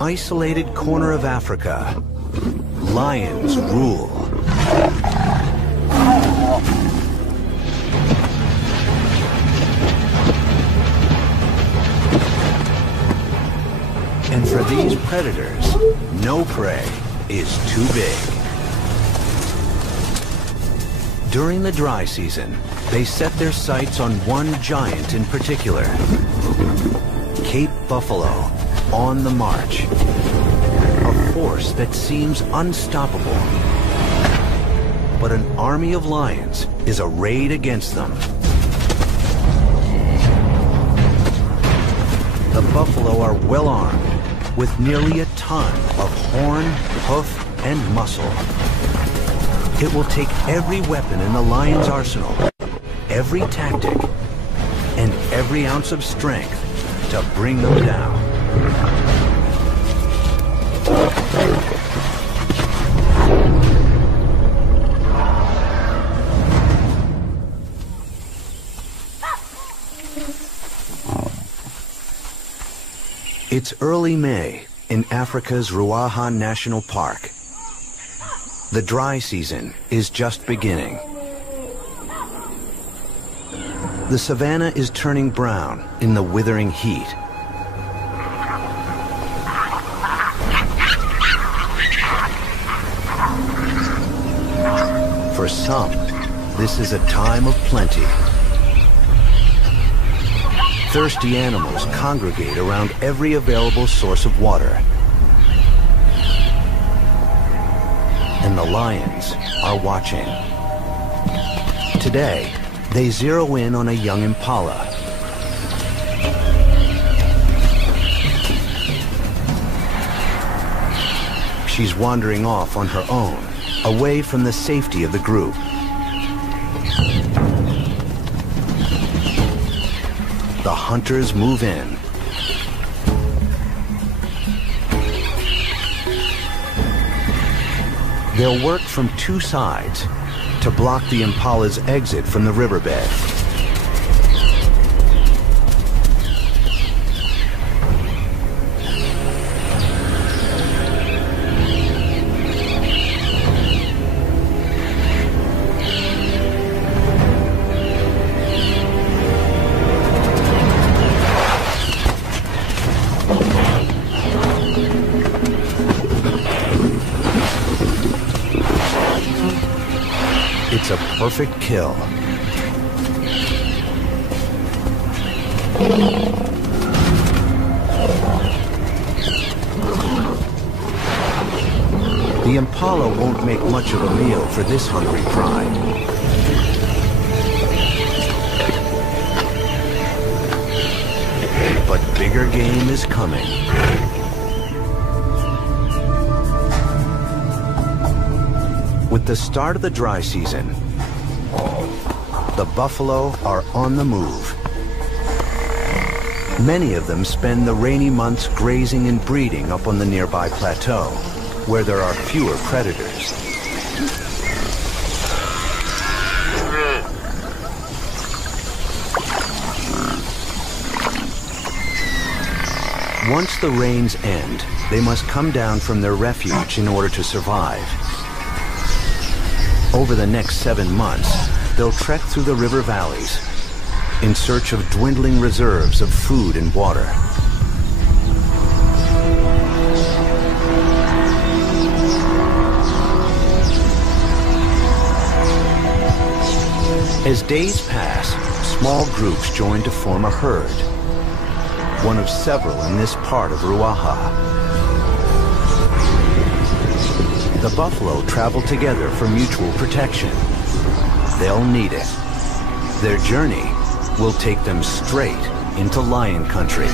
isolated corner of Africa, lions rule. And for these predators, no prey is too big. During the dry season, they set their sights on one giant in particular, Cape Buffalo, on the march. A force that seems unstoppable. But an army of lions is arrayed against them. The buffalo are well armed, with nearly a ton of horn, hoof, and muscle. It will take every weapon in the lion's arsenal, every tactic, and every ounce of strength to bring them down. It's early May in Africa's Ruaha National Park. The dry season is just beginning. The savanna is turning brown in the withering heat. For some, this is a time of plenty. Thirsty animals congregate around every available source of water. And the lions are watching. Today, they zero in on a young impala. She's wandering off on her own, away from the safety of the group. The hunters move in. They'll work from two sides to block the impala's exit from the riverbed. It's a perfect kill. The impala won't make much of a meal for this hungry pride. But bigger game is coming. With the start of the dry season, the buffalo are on the move. Many of them spend the rainy months grazing and breeding up on the nearby plateau, where there are fewer predators. Once the rains end, they must come down from their refuge in order to survive. Over the next 7 months, they'll trek through the river valleys in search of dwindling reserves of food and water. As days pass, small groups join to form a herd, one of several in this part of Ruaha. The buffalo travel together for mutual protection. They'll need it. Their journey will take them straight into lion country.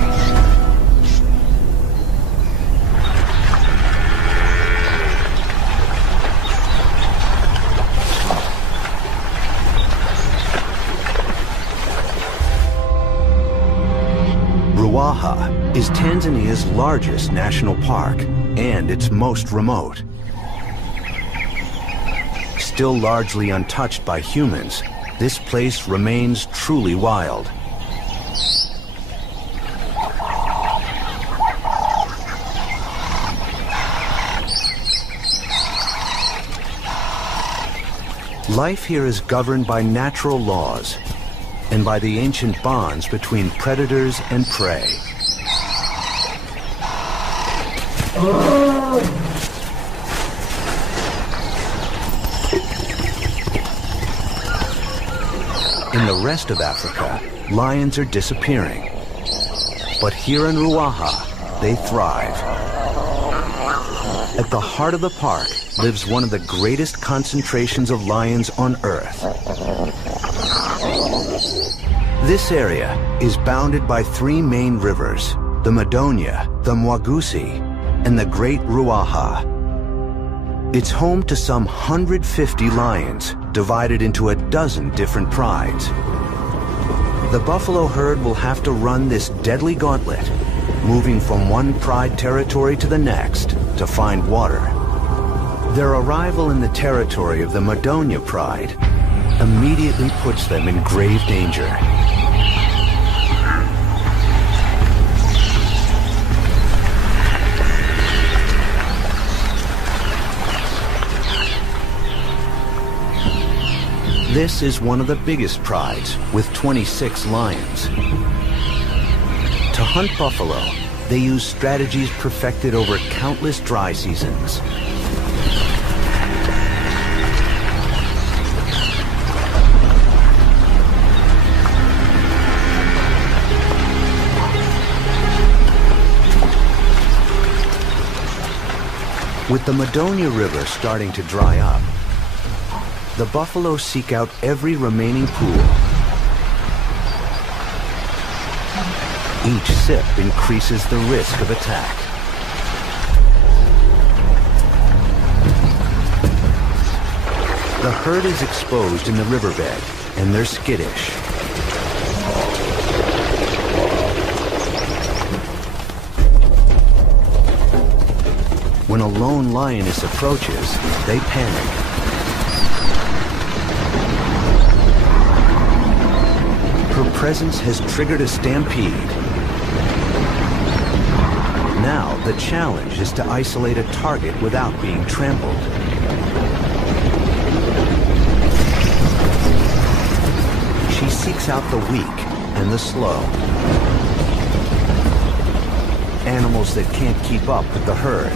Ruaha is Tanzania's largest national park and its most remote. Still largely untouched by humans, this place remains truly wild. Life here is governed by natural laws and by the ancient bonds between predators and prey. In the rest of Africa, lions are disappearing. But here in Ruaha, they thrive. At the heart of the park lives one of the greatest concentrations of lions on Earth. This area is bounded by three main rivers, the Madonia, the Mwagusi, and the Great Ruaha. It's home to some 150 lions, divided into a dozen different prides. The buffalo herd will have to run this deadly gauntlet, moving from one pride territory to the next to find water. Their arrival in the territory of the Madonia pride immediately puts them in grave danger. This is one of the biggest prides, with 26 lions. To hunt buffalo, they use strategies perfected over countless dry seasons. With the Madonia River starting to dry up, the buffalo seek out every remaining pool. Each sip increases the risk of attack. The herd is exposed in the riverbed, and they're skittish. When a lone lioness approaches, they panic. Her presence has triggered a stampede. Now, the challenge is to isolate a target without being trampled. She seeks out the weak and the slow. Animals that can't keep up with the herd.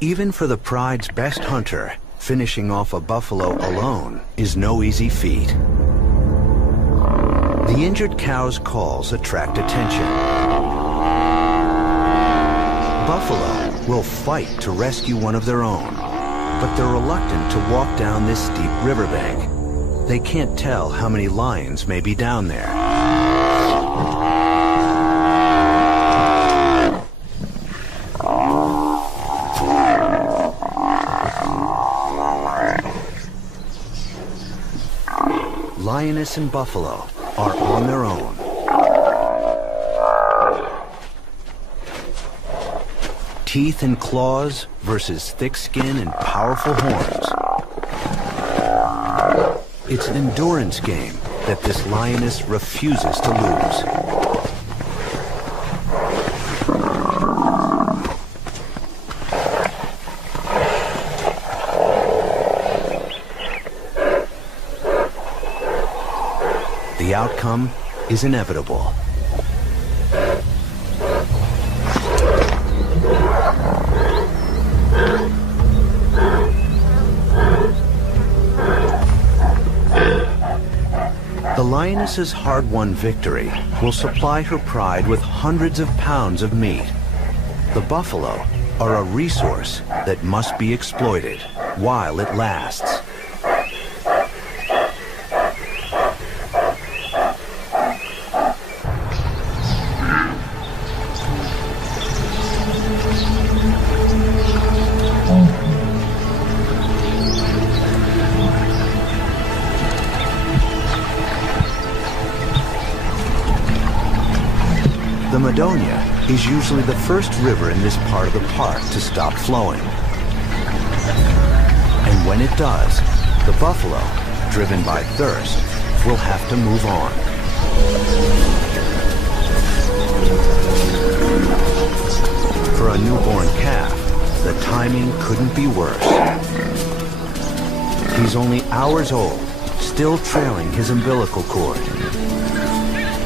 Even for the pride's best hunter, finishing off a buffalo alone is no easy feat. The injured cow's calls attract attention. Buffalo will fight to rescue one of their own, but they're reluctant to walk down this steep riverbank. They can't tell how many lions may be down there. Lioness and buffalo are on their own. Teeth and claws versus thick skin and powerful horns. It's an endurance game that this lioness refuses to lose. The outcome is inevitable. The lioness's hard-won victory will supply her pride with hundreds of pounds of meat. The buffalo are a resource that must be exploited while it lasts. The Madonia is usually the first river in this part of the park to stop flowing. And when it does, the buffalo, driven by thirst, will have to move on. For a newborn calf, the timing couldn't be worse. He's only hours old, still trailing his umbilical cord.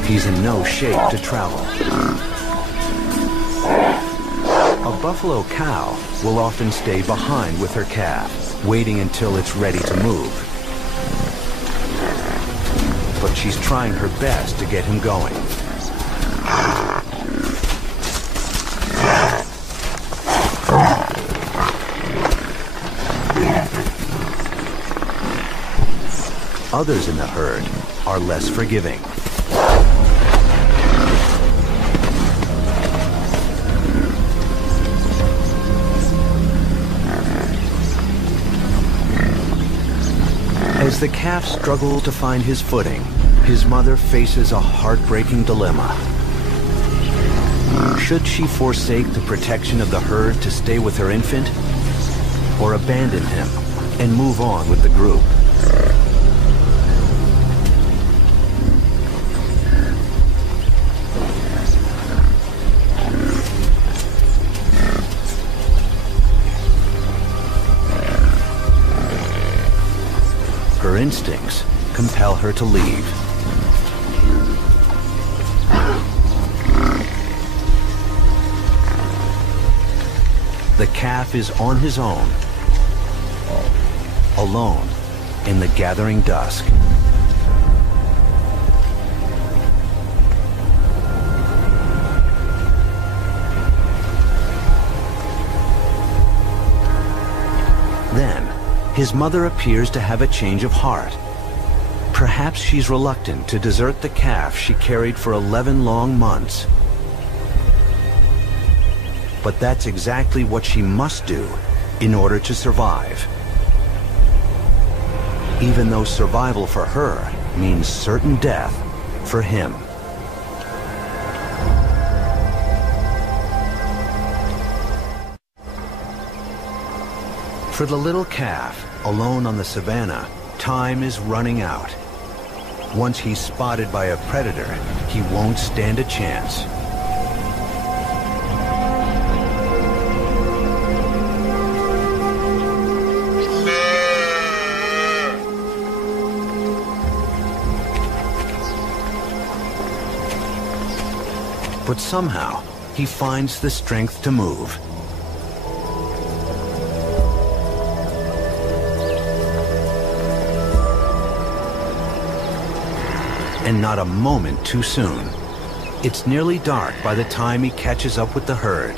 He's in no shape to travel. A buffalo cow will often stay behind with her calf, waiting until it's ready to move. But she's trying her best to get him going. Others in the herd are less forgiving. As the calf struggles to find his footing, his mother faces a heartbreaking dilemma. Should she forsake the protection of the herd to stay with her infant, or abandon him and move on with the group? Her instincts compel her to leave. The calf is on his own, alone in the gathering dusk. Then, his mother appears to have a change of heart. Perhaps she's reluctant to desert the calf she carried for 11 long months. But that's exactly what she must do in order to survive. Even though survival for her means certain death for him. For the little calf, alone on the savannah, time is running out. Once he's spotted by a predator, he won't stand a chance. But somehow, he finds the strength to move. And not a moment too soon. It's nearly dark by the time he catches up with the herd.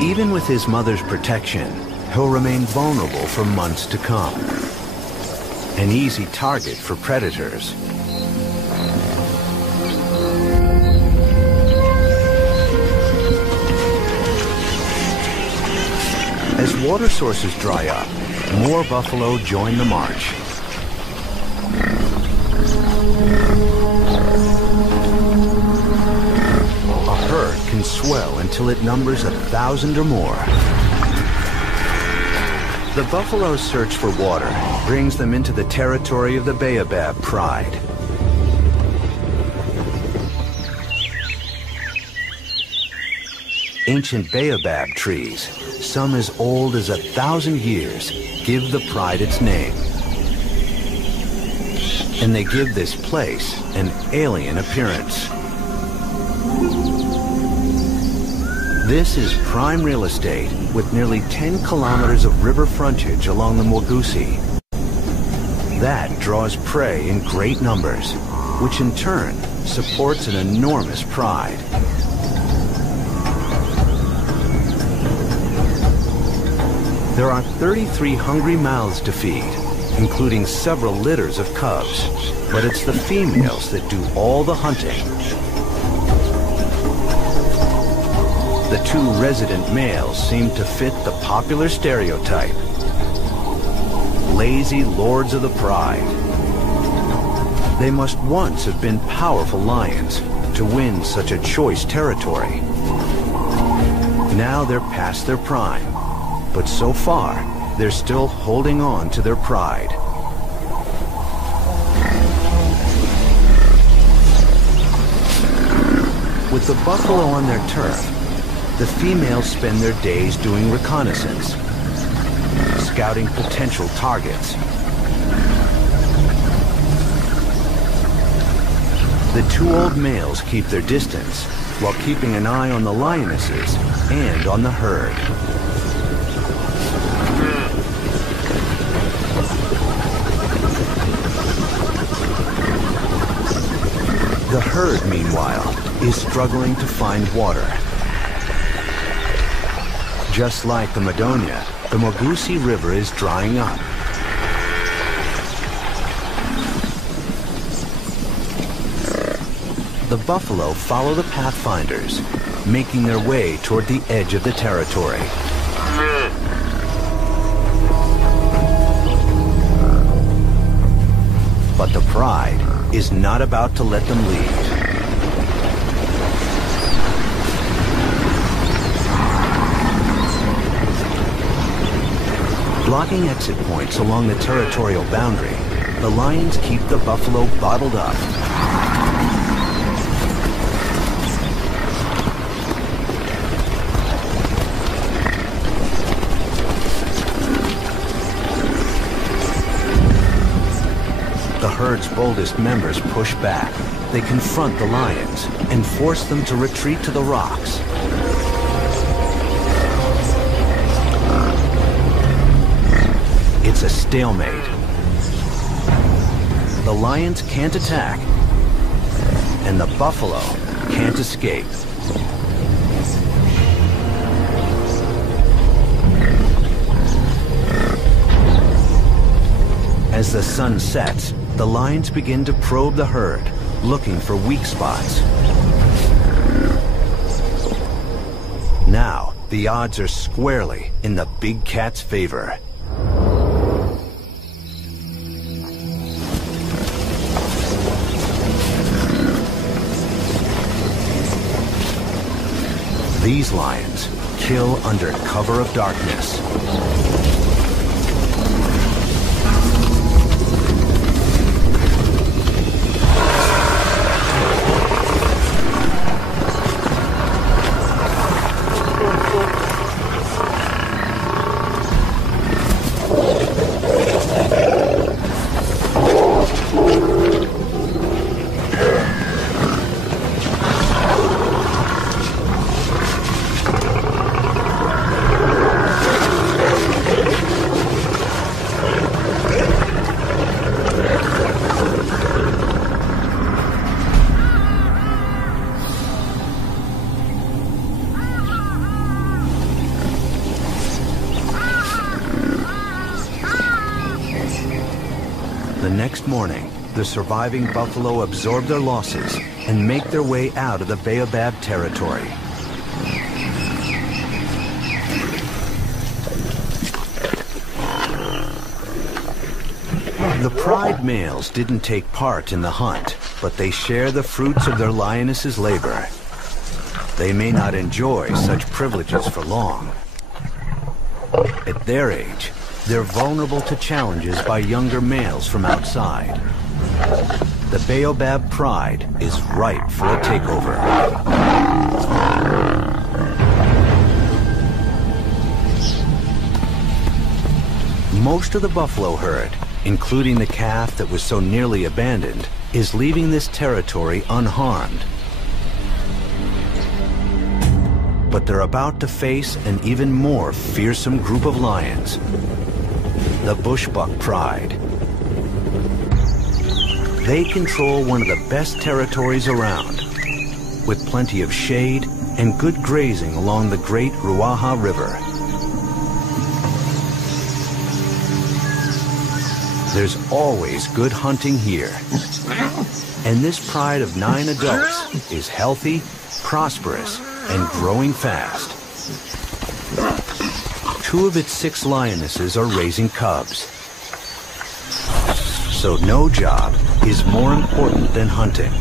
Even with his mother's protection, he'll remain vulnerable for months to come. An easy target for predators. As water sources dry up, more buffalo join the march. Can swell until it numbers 1,000 or more. The buffalo's search for water brings them into the territory of the baobab pride. Ancient baobab trees, some as old as 1,000 years, give the pride its name. And they give this place an alien appearance. This is prime real estate with nearly 10 kilometers of river frontage along the Mwagusi. That draws prey in great numbers, which in turn supports an enormous pride. There are 33 hungry mouths to feed, including several litters of cubs, but it's the females that do all the hunting. The two resident males seem to fit the popular stereotype. Lazy lords of the pride. They must once have been powerful lions to win such a choice territory. Now they're past their prime, but so far, they're still holding on to their pride. With the buffalo on their turf, the females spend their days doing reconnaissance, scouting potential targets. The two old males keep their distance while keeping an eye on the lionesses and on the herd. The herd, meanwhile, is struggling to find water. Just like the Madonia, the Mogusi River is drying up. The buffalo follow the pathfinders, making their way toward the edge of the territory. But the pride is not about to let them leave. Blocking exit points along the territorial boundary, the lions keep the buffalo bottled up. The herd's boldest members push back. They confront the lions and force them to retreat to the rocks. It's a stalemate. The lions can't attack, and the buffalo can't escape. As the sun sets, the lions begin to probe the herd, looking for weak spots. Now, the odds are squarely in the big cat's favor. These lions kill under cover of darkness. The next morning, the surviving buffalo absorb their losses and make their way out of the Baobab territory. The pride males didn't take part in the hunt, but they share the fruits of their lioness's labor. They may not enjoy such privileges for long. At their age, they're vulnerable to challenges by younger males from outside. The Baobab pride is ripe for a takeover. Most of the buffalo herd, including the calf that was so nearly abandoned, is leaving this territory unharmed. But they're about to face an even more fearsome group of lions. The bushbuck pride. They control one of the best territories around, with plenty of shade and good grazing along the great Ruaha River. There's always good hunting here. And this pride of 9 adults is healthy, prosperous, and growing fast. 2 of its 6 lionesses are raising cubs. So no job is more important than hunting.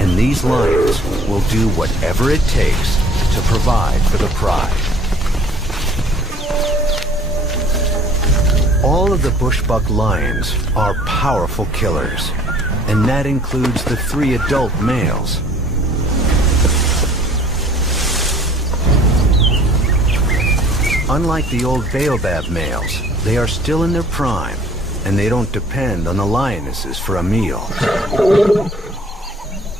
And these lions will do whatever it takes to provide for the pride. All of the bushbuck lions are powerful killers, and that includes the 3 adult males. Unlike the old baobab males, they are still in their prime, and they don't depend on the lionesses for a meal.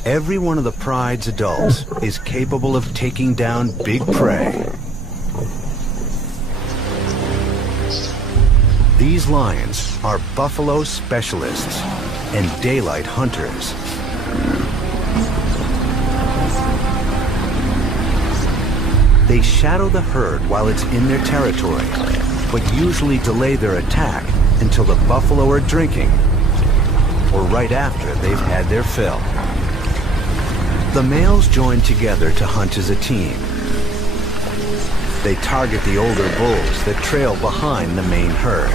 Every one of the pride's adults is capable of taking down big prey. These lions are buffalo specialists and daylight hunters. They shadow the herd while it's in their territory, but usually delay their attack until the buffalo are drinking or right after they've had their fill. The males join together to hunt as a team. They target the older bulls that trail behind the main herd.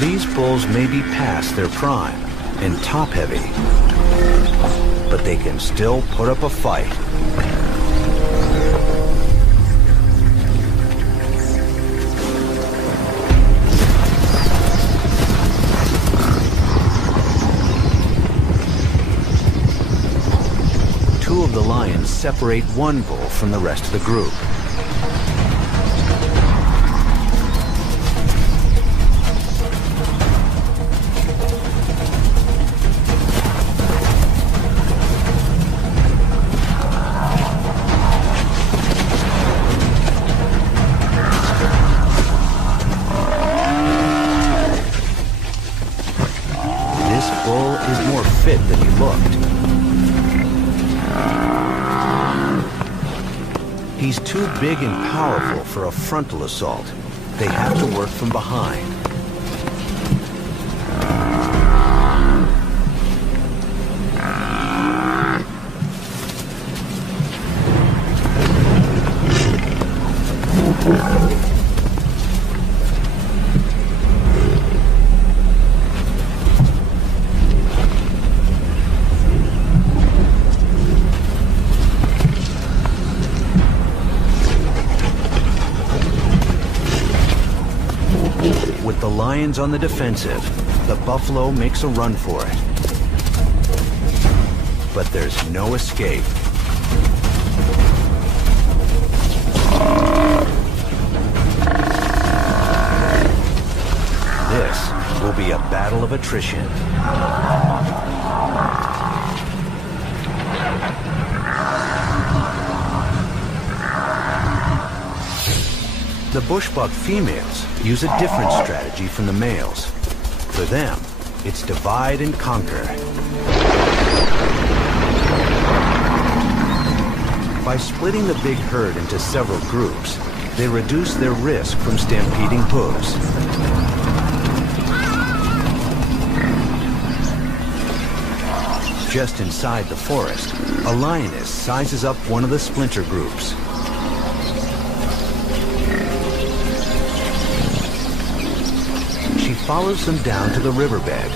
These bulls may be past their prime and top-heavy, but they can still put up a fight. Two of the lions separate one bull from the rest of the group. Than he looked. He's too big and powerful for a frontal assault. They have to work from behind. With the lions on the defensive, the buffalo makes a run for it. But there's no escape. This will be a battle of attrition. The bushbuck females use a different strategy from the males. For them, it's divide and conquer. By splitting the big herd into several groups, they reduce their risk from stampeding hooves. Just inside the forest, a lioness sizes up one of the splinter groups. She follows them down to the riverbed.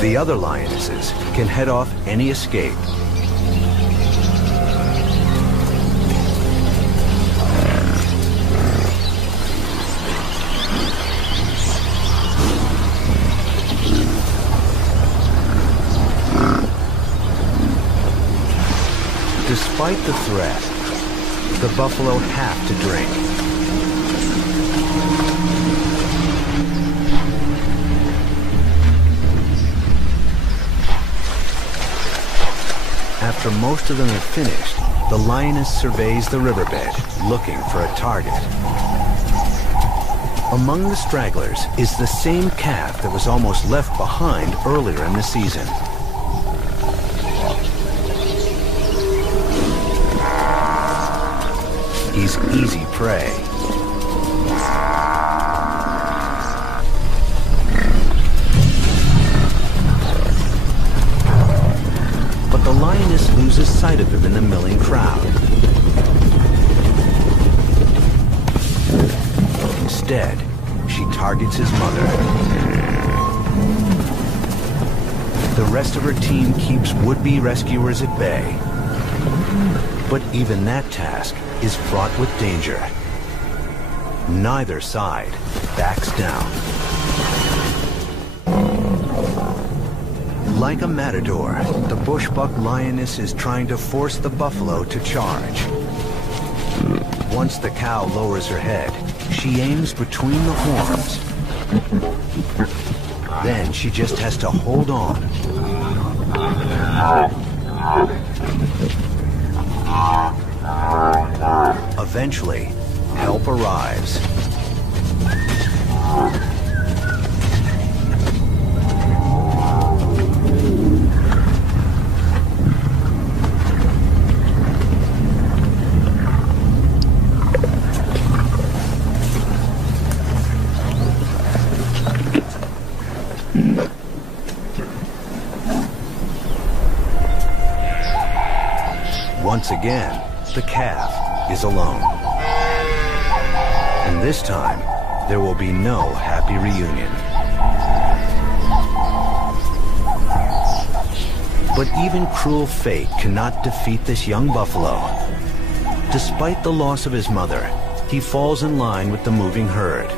The other lionesses can head off any escape. Despite the threat, the buffalo have to drink. After most of them have finished, the lioness surveys the riverbed, looking for a target. Among the stragglers is the same calf that was almost left behind earlier in the season. is easy prey. But the lioness loses sight of him in the milling crowd. Instead, she targets his mother. The rest of her team keeps would-be rescuers at bay. But even that task is fraught with danger. Neither side backs down. Like a matador, the bushbuck lioness is trying to force the buffalo to charge. Once the cow lowers her head, she aims between the horns. Then she just has to hold on. Eventually, help arrives. Once again, the calf is alone. And this time, there will be no happy reunion. But even cruel fate cannot defeat this young buffalo. Despite the loss of his mother, he falls in line with the moving herd.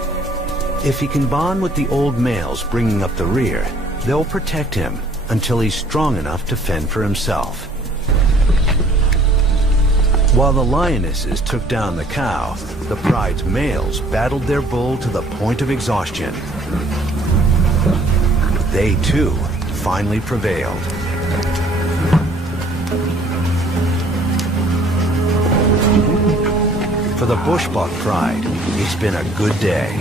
If he can bond with the old males bringing up the rear, they'll protect him until he's strong enough to fend for himself. While the lionesses took down the cow, the pride's males battled their bull to the point of exhaustion. They, too, finally prevailed. For the bushbuck pride, it's been a good day.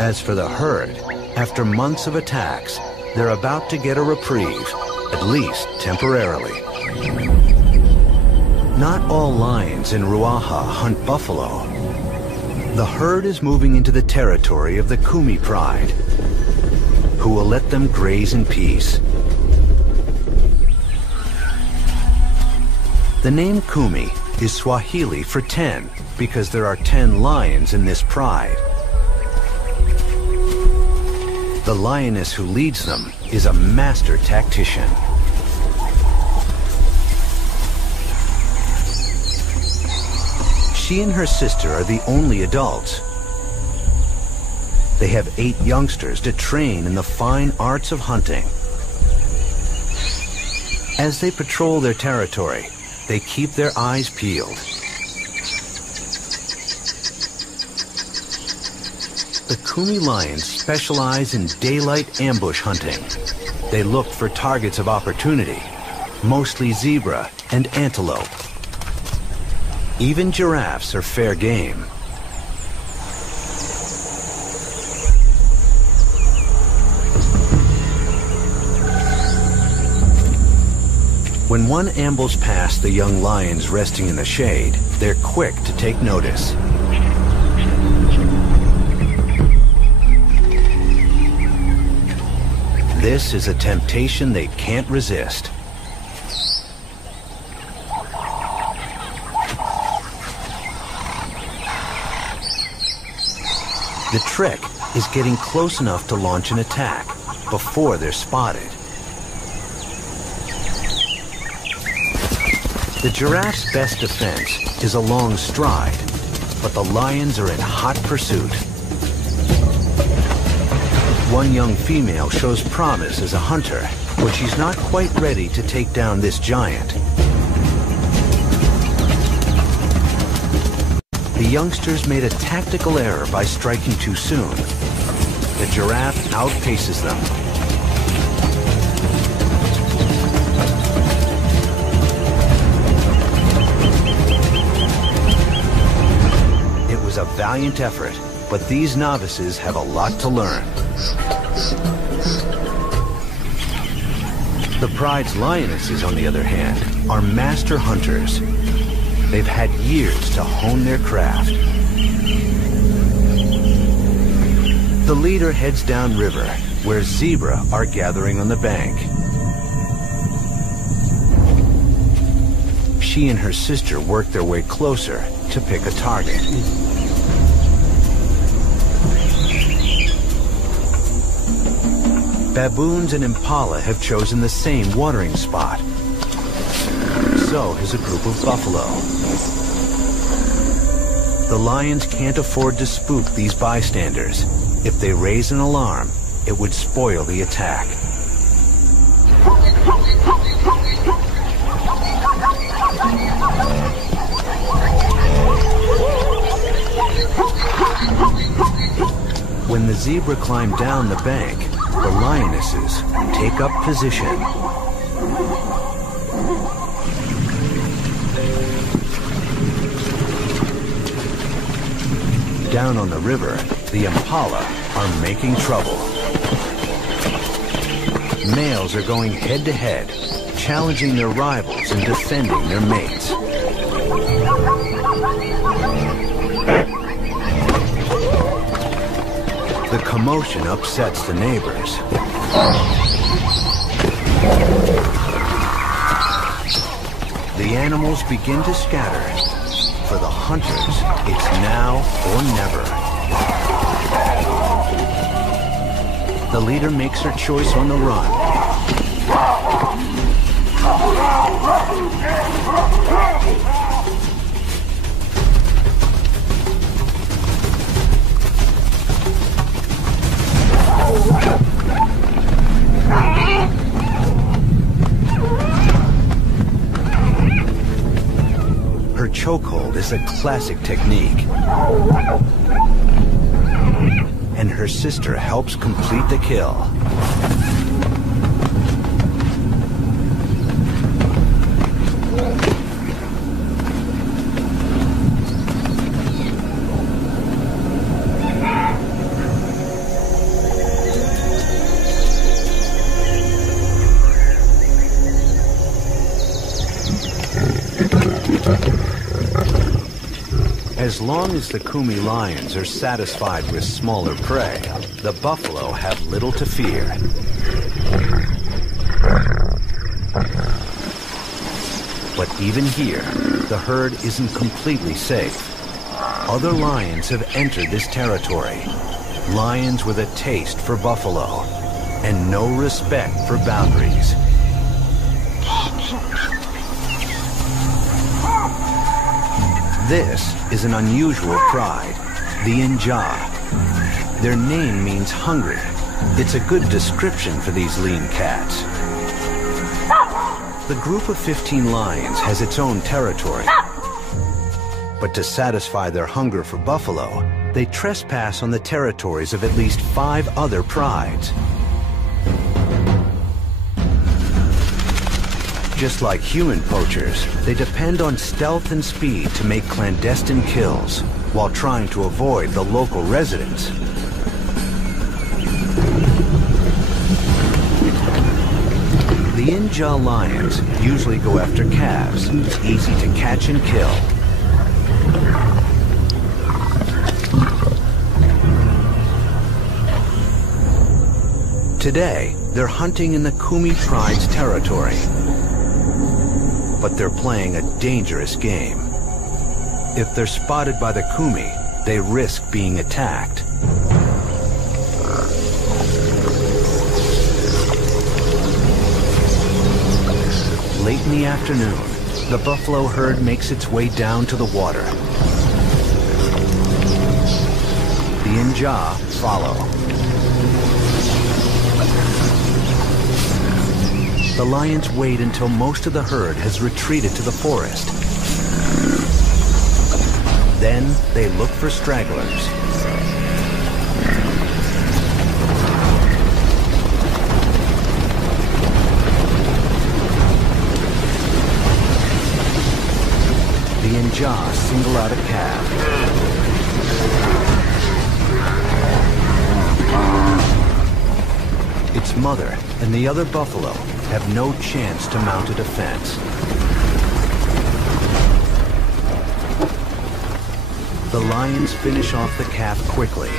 As for the herd, after months of attacks, they're about to get a reprieve, at least temporarily. Not all lions in Ruaha hunt buffalo. The herd is moving into the territory of the Kumi pride, who will let them graze in peace. The name Kumi is Swahili for 10 because there are 10 lions in this pride. The lioness who leads them is a master tactician. She and her sister are the only adults. They have 8 youngsters to train in the fine arts of hunting. As they patrol their territory, they keep their eyes peeled. The Kumi lions specialize in daylight ambush hunting. They look for targets of opportunity, mostly zebra and antelope. Even giraffes are fair game. When one ambles past the young lions resting in the shade, they're quick to take notice. This is a temptation they can't resist. The trick is getting close enough to launch an attack before they're spotted. The giraffe's best defense is a long stride, but the lions are in hot pursuit. One young female shows promise as a hunter, but she's not quite ready to take down this giant. The youngsters made a tactical error by striking too soon. The giraffe outpaces them. It was a valiant effort, But these novices have a lot to learn. The pride's lionesses, on the other hand, are master hunters. They've had years to hone their craft. The leader heads downriver, where zebra are gathering on the bank. She and her sister work their way closer to pick a target. Baboons and impala have chosen the same watering spot. So has a group of buffalo. The lions can't afford to spook these bystanders. If they raise an alarm, it would spoil the attack. When the zebra climb down the bank, the lionesses take up position. Down on the river, the impala are making trouble. Males are going head-to-head, challenging their rivals and defending their mates. The commotion upsets the neighbors. The animals begin to scatter. For the hunters, it's now or never. The leader makes her choice on the run. Her chokehold is a classic technique. And her sister helps complete the kill. As long as the Kumi lions are satisfied with smaller prey, the buffalo have little to fear. But even here, the herd isn't completely safe. Other lions have entered this territory. Lions with a taste for buffalo and no respect for boundaries. This is an unusual pride, the Inja. Their name means hungry. It's a good description for these lean cats. The group of 15 lions has its own territory. But to satisfy their hunger for buffalo, they trespass on the territories of at least 5 other prides. Just like human poachers, they depend on stealth and speed to make clandestine kills, while trying to avoid the local residents. The Inja lions usually go after calves, easy to catch and kill. Today, they're hunting in the Kumi Pride's territory. But they're playing a dangerous game. If they're spotted by the Kumi, they risk being attacked. Late in the afternoon, the buffalo herd makes its way down to the water. The Inja follow. The lions wait until most of the herd has retreated to the forest. Then they look for stragglers. The Inja single out a calf. Its mother and the other buffalo have no chance to mount a defense. The lions finish off the calf quickly.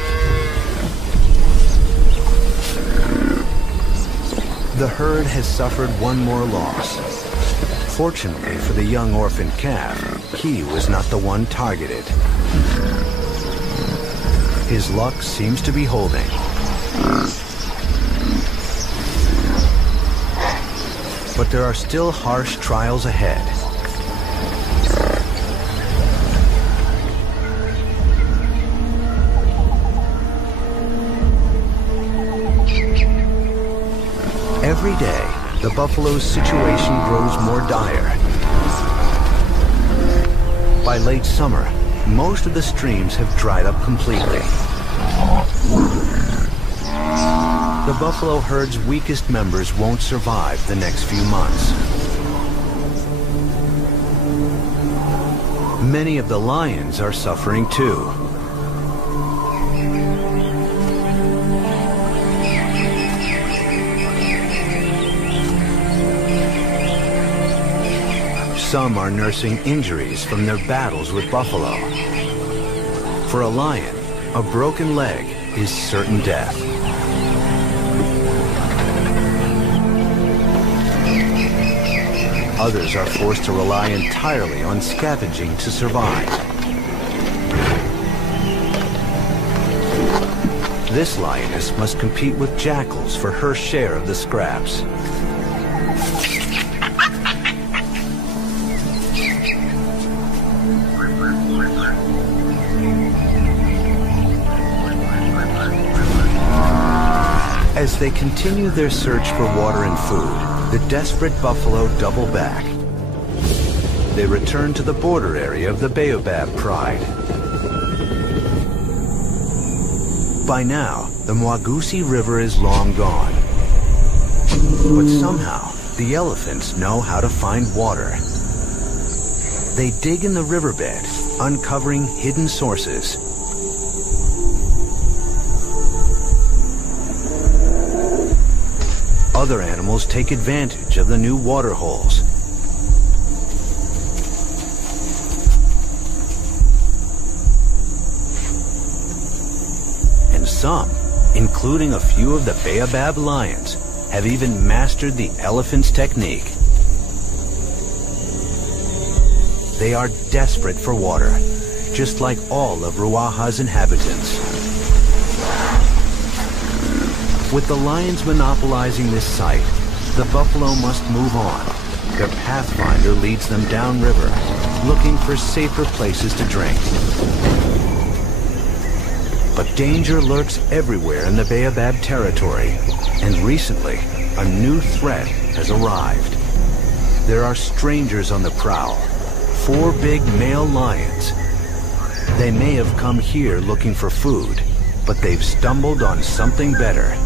The herd has suffered one more loss. Fortunately for the young orphan calf, he was not the one targeted. His luck seems to be holding. But there are still harsh trials ahead. Every day, the buffalo's situation grows more dire. By late summer, most of the streams have dried up completely. The buffalo herd's weakest members won't survive the next few months. Many of the lions are suffering too. Some are nursing injuries from their battles with buffalo. For a lion, a broken leg is certain death. Others are forced to rely entirely on scavenging to survive. This lioness must compete with jackals for her share of the scraps. As they continue their search for water and food, the desperate buffalo double back. They return to the border area of the Baobab Pride. By now, the Mwagusi River is long gone. But somehow, the elephants know how to find water. They dig in the riverbed, uncovering hidden sources. Other animals take advantage of the new water holes. And some, including a few of the Baobab lions, have even mastered the elephant's technique. They are desperate for water, just like all of Ruaha's inhabitants. With the lions monopolizing this site, the buffalo must move on. Their pathfinder leads them downriver, looking for safer places to drink. But danger lurks everywhere in the Baobab territory, and recently, a new threat has arrived. There are strangers on the prowl, 4 big male lions. They may have come here looking for food, but they've stumbled on something better.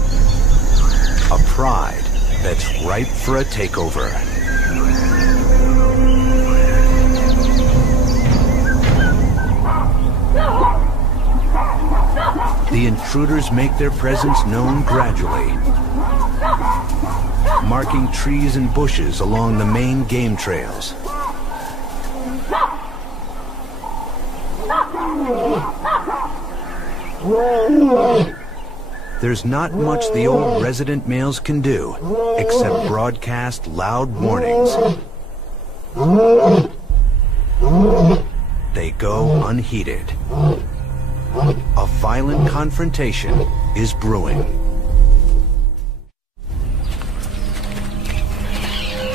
A pride that's ripe for a takeover. The intruders make their presence known gradually, marking trees and bushes along the main game trails. There's not much the old resident males can do, except broadcast loud warnings. They go unheeded. A violent confrontation is brewing.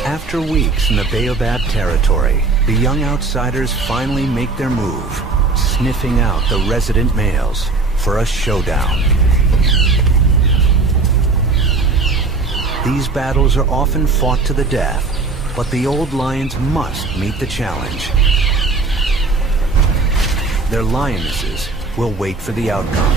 After weeks in the Baobab territory, the young outsiders finally make their move, sniffing out the resident males for a showdown. These battles are often fought to the death, but the old lions must meet the challenge. Their lionesses will wait for the outcome.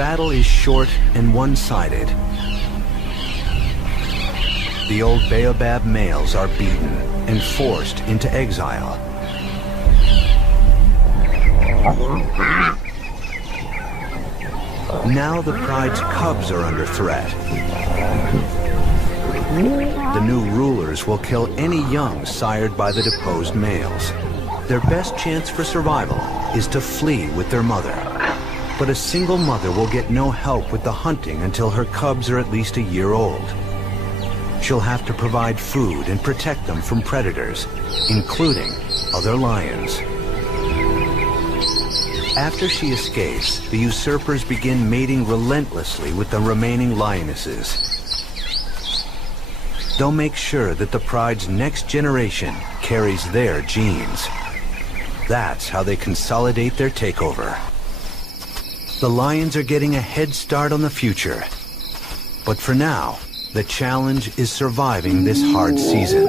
battle is short and one-sided. The old baobab males are beaten and forced into exile. Now the pride's cubs are under threat. The new rulers will kill any young sired by the deposed males. Their best chance for survival is to flee with their mother. But a single mother will get no help with the hunting until her cubs are at least a year old. She'll have to provide food and protect them from predators, including other lions. After she escapes, the usurpers begin mating relentlessly with the remaining lionesses. They'll make sure that the pride's next generation carries their genes. That's how they consolidate their takeover. The lions are getting a head start on the future. But for now, the challenge is surviving this hard season.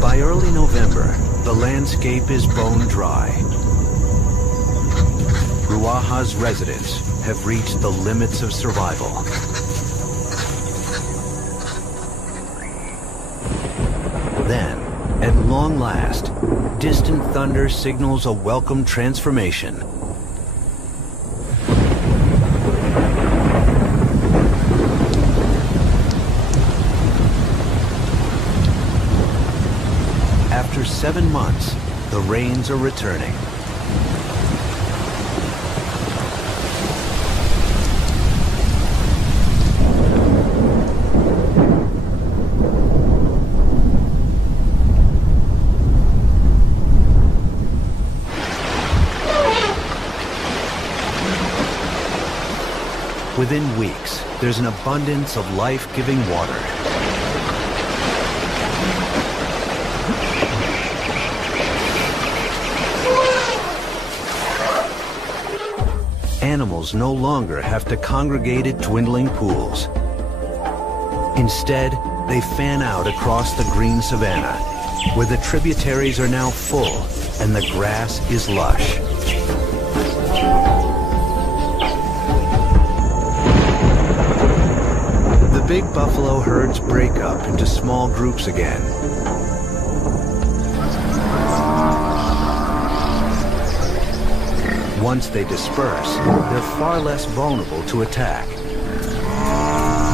By early November, the landscape is bone dry. Ruaha's residents have reached the limits of survival. Then, at long last, distant thunder signals a welcome transformation. After 7 months, the rains are returning. Within weeks, there's an abundance of life-giving water. Animals no longer have to congregate at dwindling pools. Instead, they fan out across the green savanna, where the tributaries are now full and the grass is lush. The big buffalo herds break up into small groups again. Once they disperse, they're far less vulnerable to attack.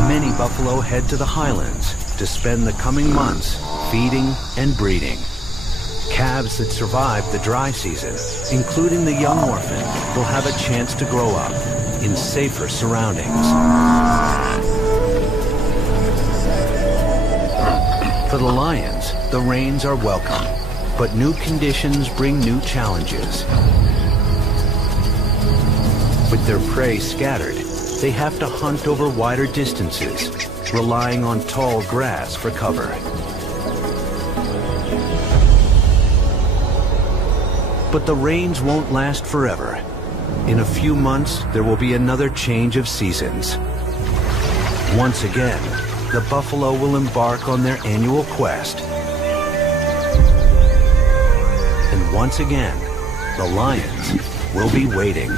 Many buffalo head to the highlands to spend the coming months feeding and breeding. Calves that survive the dry season, including the young orphan, will have a chance to grow up in safer surroundings. For the lions, the rains are welcome, but new conditions bring new challenges. With their prey scattered, they have to hunt over wider distances, relying on tall grass for cover. But the rains won't last forever. In a few months, there will be another change of seasons. Once again, the buffalo will embark on their annual quest. And once again, the lions will be waiting.